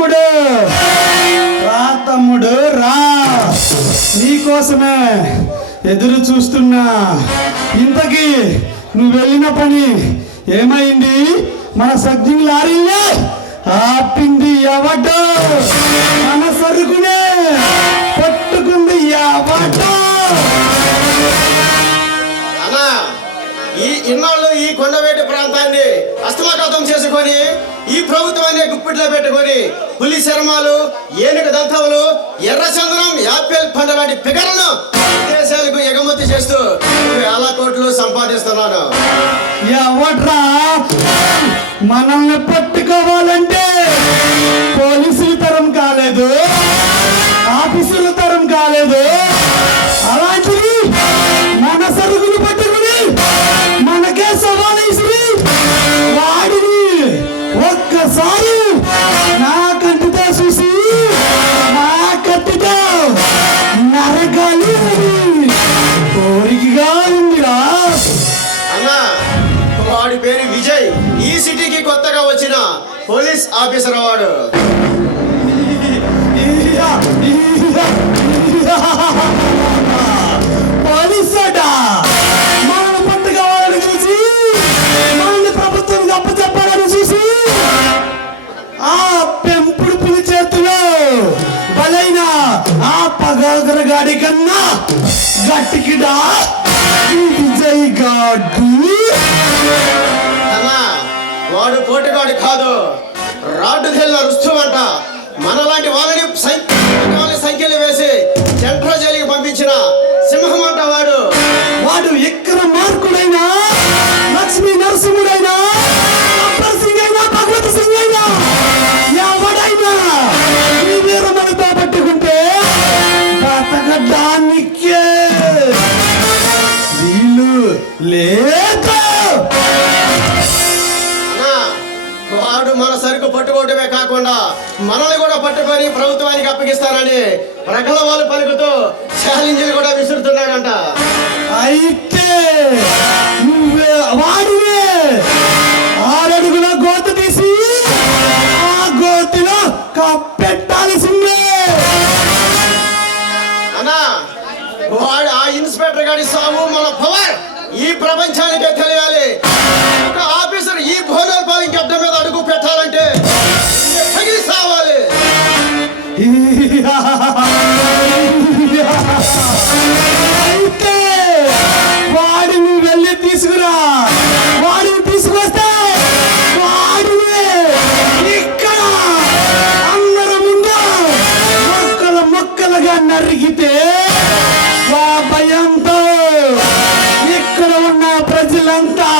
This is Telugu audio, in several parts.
తమ్ముడు, రా తమ్ముడు రా, నీకోసమే ఎదురు చూస్తున్నా. ఇంతకీ నువ్వు వెళ్ళిన పని ఏమైంది? మన సబ్జింగ్ లారీలే ఆపింది ఎవటో, మన సరుకునే పట్టుకుంది ఎవటో. అన్నా, ఇన్నాళ్ళు ఈ కొండవేటి ప్రాంతాన్ని హస్తమగతం చేసుకొని ఈ ప్రభుత్వాన్ని గుప్పిట్లో పెట్టుకొని పులి చర్మాలు, ఏనుగు దంతములు, ఎర్ర చందనం, యాపిల్ పండు లాంటి ఫిగర్లను దేశాలకు ఎగుమతి చేస్తూ వేల కోట్లు సంపాదిస్తున్నాను. ఎవట్రా మనల్ని పట్టుకోవాలంటే పోలీసుల తరం కాలేదు, ఆఫీసుల తరం కాలేదు. అలాంటివి మన సరుకులు పట్టుకుని మనకే సవాలు ఇసిరి వాడిని ఒక్కసారి నా కంటితో చూసి నా కత్తితో నరకాలి కోరికగా ఉందిరా. అన్నా, వాడి పేరు విజయ్, ఈ సిటీకి కొత్తగా వచ్చిన పోలీస్ ఆఫీసర్. వాడు పోలీస్ మనల్ని పట్టుకోవాలని చూసి, మనల్ని ప్రభుత్వం అప్పు చెప్పాలని చూసి ఆ పెంపుడు పులి చేతిలో బలైన ఆ పగాగరగాడి కన్నా గట్టికిడా విజయ్ గాడు. అన్నా, వాడు పోటుగాడు కాదు, రాడ్డు తెల్ల రుస్తుమంట. మనలాంటి వాళ్ళని సంఖ్యలు వేసి సెంట్రల్ జైలుకి పంపించిన సింహం అంట వాడు. వాడు ఎక్కడ మార్కుడైనా, లక్ష్మీ నరసింహుడైనా, అబ్బర్ సింగ్ అయినా, భగవత్ సింగ్ అయినా, ఎవడైనా ఈ వీరమణితో పట్టుకుంటే బతకడానికే వీలు లేదు. అన్నా, వాడు మన సరుకు పట్టుకోవటమే కాకుండా మనల్ని కూడా పట్టుకొని ప్రభుత్వానికి అప్పగిస్తానని ప్రగలవాళ్ళు పలుకుతూ ఛాలెంజ్లు కూడా విసురుతున్నాడంట. అయితే నువ్వే వాడివే 6 అడుగుల గోత తీసి ఆ గోతిలో కప్పెట్టాల్సిందే. అన్నా, వాడు ఆ ఇన్స్పెక్టర్ గారి సాము మన పవర్ ఈ ప్రపంచానికే తెలియాలి. ఒక ఆఫీసర్ ఈ భోజనపాలెం గడ్డ మీద అడుగు పెట్టాలంటే తగిలి సావాలి. అయితే వాడిని వెళ్ళి తీసుకురా. వాడిని తీసుకొస్తే వాడిని ఇక్కడ అందరి ముందు మొక్కలుగా నరికితే ఆ భయంతో ఇక్కడ ఉన్న ప్రజలంతా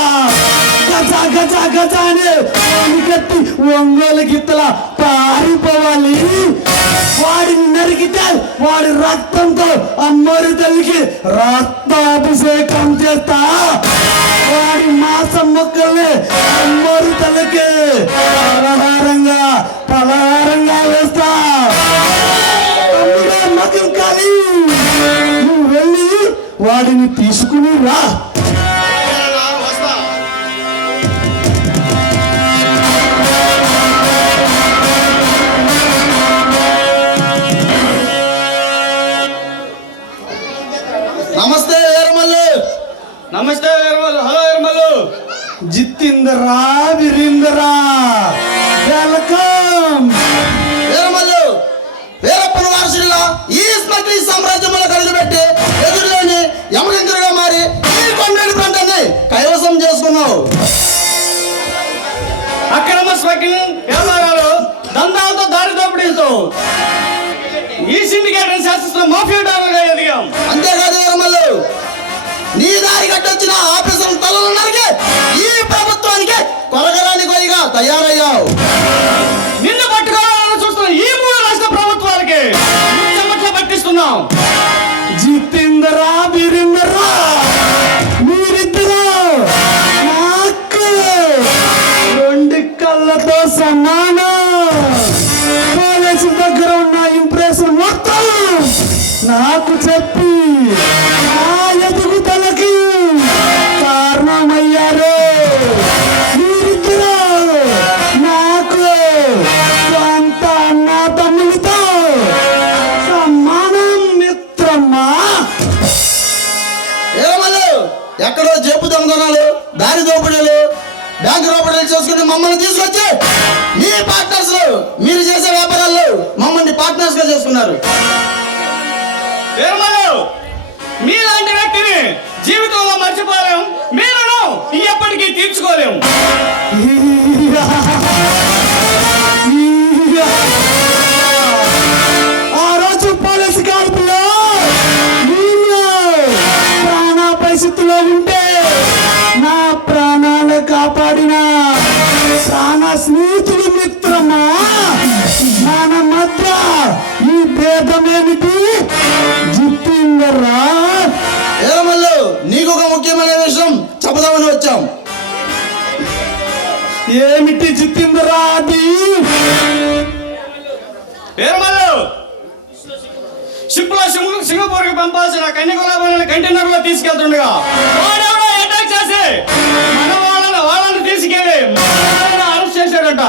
గజ గజ గజ అని కత్తి ఒంగోలు గిత్తల పారిపోవాలి. వాడిని నరికితే వాడి రక్తంతో అమ్మోరి తల్లికి రక్తాభిషేకం చేస్తా. వాడి మాంసం ముక్కల్ని అమ్మోరి తల్లికి పలహారంగా వేస్తా. మగం కాలి, నువ్వు వెళ్ళి వాడిని తీసుకుని రా. వస్తా. నమస్తే ఎర్మల్లు. నమస్తే ఎర్మల్లు. హలో ఎర్మల్లు. జితేంద్రా వీరేంద్రా వెల్కమ్. వీరమల్లు, వీరప్పన వారసుడిగా ఈ స్మగ్లింగ్ సామ్రాజ్యంలో కలుగుపెట్టి ఎదురులేని యమగింద్రుగా మారి ఈ కొండడి ప్రాంతాన్ని కైవసం చేసుకున్నావు. అక్రమ స్మగ్లింగ్ వ్యవహారాలు, దందాలతో దారి దోపిడీలతో ఈ సిండికేట్ శాసిస్తున్న మాఫియా డాలర్గా ఎదిగాం. అంతేకాదు వీరమల్లు, నీ దారి కట్టొచ్చిన ఆఫీసర్ తలలు నరికి ఈ ప్రభుత్వానికి కొరగరాని కొయ్యగా తయారయ్యావు. నిన్ను పట్టుకోవాలని చూస్తున్న ఈ 3 రాష్ట్ర ప్రభుత్వాలకి చెమట్లు పట్టిస్తున్నాం. జితేంద్రా వీరేంద్రా మీరిద్దరు నాకు 2 కళ్ళతో సమానం. పోలీసు దగ్గర ఉన్న ఇంప్రెషన్ మొత్తం నాకు చెప్పి నా ఎదుగుదలకి కారణమయ్యారు. మీరిద్దరు నాకు రాపిడలు చేసుకుని మమ్మల్ని తీసుకొచ్చి మీ పార్ట్నర్స్ మీరు చేసే వ్యాపారాల్లో మమ్మల్ని పార్ట్నర్స్ గా చేసుకున్నారు. నిర్మలు, మీలాంటి వ్యక్తిని జీవితంలో మర్చిపోలేం, మీరును ఎప్పటికీ తీర్చుకోలేము. ఆ రోజు పోలీసు కాల్పులో నేను ప్రాణాపాయ స్థితిలో ఉంటే నా ప్రాణాలు కాపాడిన ప్రాణ స్నేహితుడి మిత్రమా, మన మధ్య ఈ భేదమేమిటి జితేందర్రా? ఏమల్లు, నీకు ఒక ముఖ్యమైన విషయం చెప్పదామని వచ్చాం. ఏమిటి జితేందర్రా అది? నిర్మలు, షిప్ లో సింగపూర్ కి పంపాల్సిన కన్యకులాభాలను కంటైనర్ లో తీసుకెళ్తుండగా వాడెవడో అటాక్ చేసి మన వాళ్ళని తీసుకెళ్లి అరెస్ట్ చేశాడట.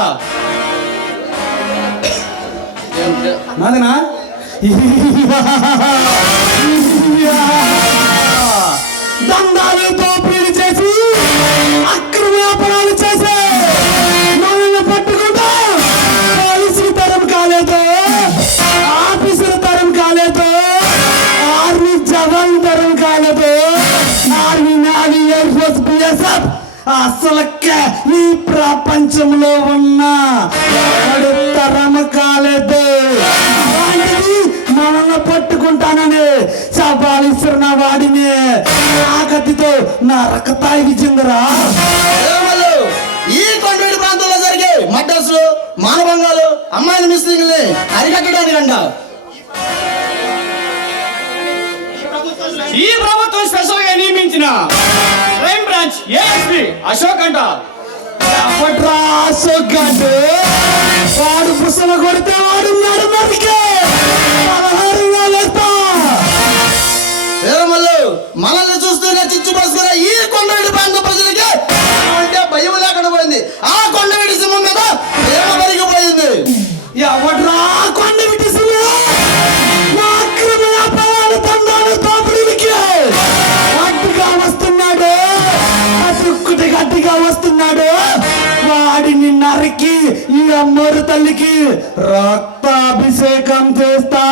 నాదనా దందాలు దోపిడీలు చేసి అక్రమ వ్యాపారాలు చేసి మనల్ని పట్టుకుంటా పోలీసుల తరం కాలేదు, ఆఫీసుల తరం కాలేదు, ఆర్మీ జవాన్ తరం కాలేదు, army navy air force BSF అసలుకే ఈ ప్రపంచంలో ఉన్న ఎవడు తరం కాలేదు. అలాంటిది మనల్ని పట్టుకుంటానని సవాలిస్తున్న వాడిని ఆకతితో నా రకతాయి విజేంద్రా. ఏమల్లు, ఈ కొండవీడి ప్రాంతంలో జరిగే మర్డర్స్, మానభంగాలు, అమ్మాయిల మిస్సింగ్ని అరికట్టడానికంట ఈ ప్రభుత్వం స్పెషల్ గా నియమించిన క్రైమ్ బ్రాంచ్ ఏఎస్పీ అశోక్ అంట. ఎవడ్రా అశోక్ గాడు? వాడు పుసలు కొడితే వాడు నడు నరికే 16 వేలేస్తా. ఏమల్లు, మనల్ని చూస్తూనే చిచ్చు పోసుకునే ఈ కొండవీడి ప్రాంత ప్రజలకి అంటే భయం లేకుండా పోయింది. ఆ కొండవీడి సింహం మీద ప్రేమ పెరిగిపోయింది. ఎవడ్రా కొండ విటిసులు? నా అక్రమ వ్యాపారాలు తండాలు దోపిడీలకి గట్టిగా వస్తున్నాడు, అతుక్కుటి గట్టిగా వస్తున్నాడు. వాడిని నరికి ఈ అమ్మోరు తల్లికి రక్తాభిషేకం చేస్తా.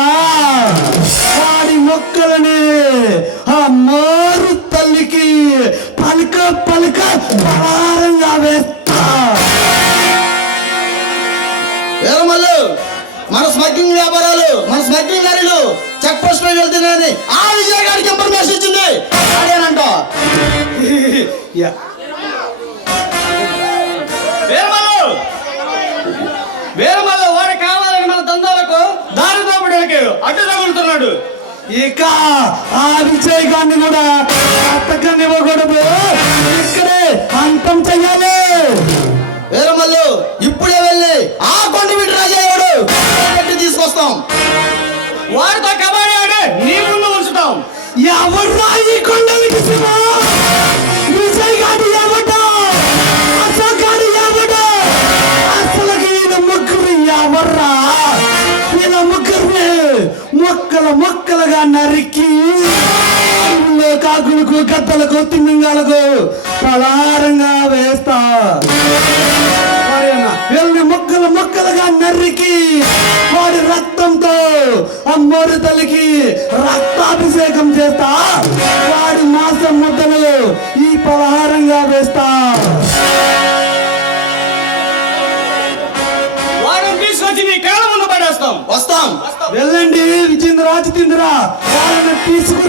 వాడి మొక్కలని అమ్మోరు తల్లికి పలుక పలుక పరారంగా వేస్తా. ఏమల్లు, మన స్మగ్లింగ్ వ్యాపారాలు, మన స్మగ్లింగ్ లారీలు చెక్ పోస్ట్ పై వెళ్తున్నాయని ఆ విజయ్ గారికి ఇన్ఫర్మేషన్ ఇచ్చింది అదేనంట. వీరమల్లు వాడు కావాలని మన దందాలకు దారి దోపిడీలకి అడ్డు తగులుతున్నాడు. ఇక ఆ విజయ్ గారిని కూడా అత్తకనివ్వకూడదు, ఇక్కడే అంతం చెయ్యాలి. వీరమల్లు, ఇప్పుడే వెళ్ళి ఆ కొండవీడి రాజా ఎవడు పెట్టి తీసుకొస్తాం. వాడితో కబడ్డీ ఆడే నీ ముందు ఉంచుతాం. ఎవడ్రా ఈ కొండ విడిసినా? విజయ్ గారు ఎవడో, అశోక్ గారు ఎవడో? అసలు వీళ్ళ ముగ్గురు ఎవర్రా? వీళ్ళ ముగ్గురిని మొక్కలుగా నరికి కాకులకు, కత్తలకు, తిమ్మింగాలకు పలారంగా వేస్తా. వీళ్ళని మొక్కలుగా నరికి వాడి రక్తంతో అమ్మోరు తల్లికి రక్తాభిషేకం చేస్తా. వాడి మాంసం ముద్దలు ఈ పలహారంగా వేస్తా. వాడిని తీసుకొచ్చి నీ కాళ్ళ ముందు పడేస్తాం. వస్తాం. వెళ్ళండి విజేంద్ర, జితేంద్ర, వాళ్ళని తీసుకురా.